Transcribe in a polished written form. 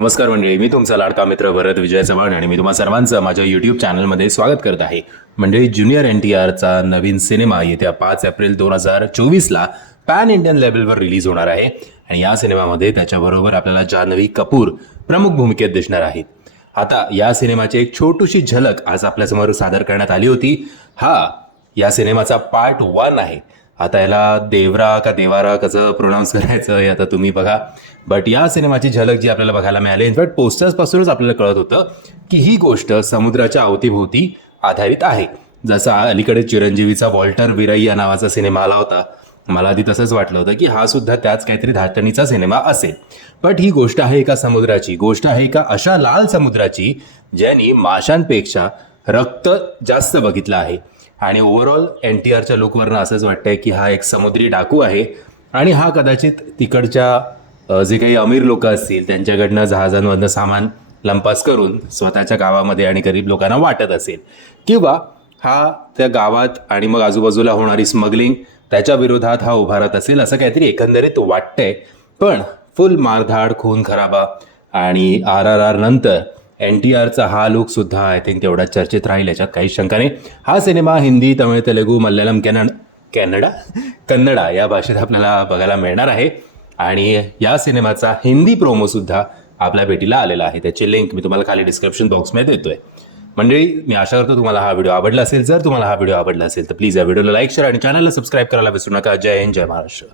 नमस्कार मंडळी, मी तुमचा लाडका मित्र भरत विजय चव्हाण आणि मी तुम्हा सर्वांचं माझ्या यूट्यूब चॅनलमध्ये स्वागत करत आहे. मंडळी, ज्युनियर NTRचा नवीन सिनेमा येत्या 5 एप्रिल 2024ला पॅन इंडियन लेवलवर रिलीज होणार आहे आणि या सिनेमामध्ये त्याच्याबरोबर आपल्याला जान्हवी कपूर प्रमुख भूमिकेत दिसणार आहेत. आता या सिनेमाची एक छोटीशी झलक आज आपल्यासमोर सादर करण्यात आली होती. हा या सिनेमाचा पार्ट 1 आहे. आता याला देवरा का देवारा कसं प्रोनाऊन्स करायचं हे आता तुम्ही बघा. बट या सिनेमाची झलक जी आपल्याला बघायला मिळाली, इनफॅक्ट पोस्टर्सपासूनच आपल्याला कळत होतं की ही गोष्ट समुद्राच्या अवतीभोवती आधारित आहे. जसा अलीकडे चिरंजीवीचा वॉल्टर विराई या नावाचा सिनेमा आला होता, मला आधी तसंच वाटलं होतं की हा सुद्धा त्याच काहीतरी धाटणीचा सिनेमा असेल. बट ही गोष्ट आहे एका समुद्राची, गोष्ट आहे एका अशा लाल समुद्राची ज्यांनी माशांपेक्षा रक्त जास्त बघितलं आहे. आणि ओव्हरऑल NTRच्या लुकवरनं असंच वाटतंय की हा एक समुद्री डाकू आहे आणि हा कदाचित तिकडच्या जे काही अमीर लोक असतील त्यांच्याकडनं जहाजांमधनं सामान लंपास करून स्वतःच्या गावामध्ये आणि गरीब लोकांना वाटत असेल, किंवा हा त्या गावात आणि मग आजूबाजूला होणारी स्मगलिंग त्याच्या विरोधात हा उभारत असेल, असं काहीतरी एकंदरीत वाटतंय. पण फुल मारधाड, खून खराबा आणि RRR नंतर NTRचा हा लुक सुद्धा आय थिंक तेवढा चर्चेत राहील, याच्यात काही शंका नाही. हा सिनेमा हिंदी, तमिळ, तेलुगू, मल्याळम, कन्नडा या भाषेत आपल्याला बघायला मिळणार आहे आणि या सिनेमाचा हिंदी प्रोमो सुद्धा आपल्या भेटीला आलेला आहे. त्याची लिंक मी तुम्हाला खाली डिस्क्रिप्शन बॉक्समध्ये देतोय. मंडळी, मी आशा करतो तुम्हाला हा व्हिडिओ आवडला असेल. जर तुम्हाला हा व्हिडिओ आवडला असेल तर प्लीज या व्हिडिओला लाईक, शेअर आणि चॅनलला सबस्क्राईब करायला विसरू नका. जय हिंद, जय महाराष्ट्र.